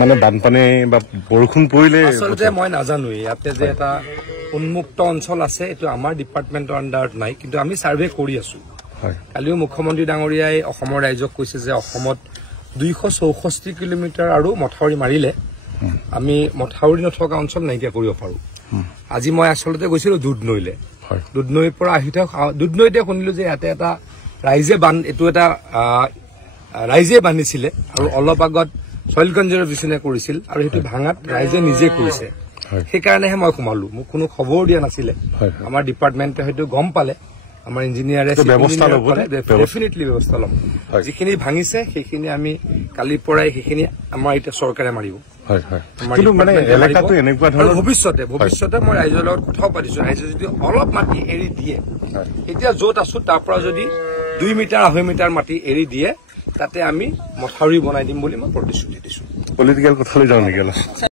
মানে বানপানী বা বৰষুণ পৰিলে আচলতে মই নাজানো ইয়াতে যে এটা উন্মুক্ত অঞ্চল আছে এইটো আমাৰ ডিপাৰ্টমেণ্টৰ আণ্ডাৰত নাই কিন্তু আমি সাৰ্ভে কৰি আছো কালিও মুখ্যমন্ত্ৰী ডাঙৰীয়াই অসমৰ ৰাইজক কৈছে যে অসমত 264 কিলোমিটাৰ আৰু মথাউৰি মাৰিলে আমি মথাউৰি নথকা অঞ্চল নাইকিয়া কৰিব পাৰো আজি মই আচলতে গৈছিলো দুধনৈলে দুধনৈৰ পৰা আহি দুধনৈতে শুনিলো যে ইয়াতে এটা ৰাইজে বান এইটো এটা ৰাইজে বান্ধিছিলে আৰু অলপ আগত শৈলগঞ্জৰ বিচনে কৰিছিল আৰু সেইটো ভাঙাত ৰাইজে নিজে কৰিছে সেইকাৰণেহে মই সোমালো মোক কোনো খবৰ দিয়া নাছিলে আমাৰ ডিপাৰ্টমেণ্টে হয়তো গম পালে আমাৰ ইঞ্জিনিয়াৰে ডেফিনেটলি ব্যৱস্থা ল'ম যিখিনি ভাঙিছে সেইখিনি আমি কালিৰ পৰাই সেইখিনি আমাৰ এতিয়া চৰকাৰে মাৰিব ভৱিষ্যতে মই ৰাইজৰ লগত কথাও পাতিছো ৰাইজে যদি অলপ মাটি এৰি দিয়ে এতিয়া য'ত আছো তাৰ পৰা যদি 2 মিটাৰ 2.5 মিটাৰ মাটি এৰি দিয়ে তাতে আমি মথাউৰি বনাই দিম বুলি মই প্ৰতিশ্ৰুতি দিছো। পলিটিকেল কথালৈ যাওঁ নেকি অলপ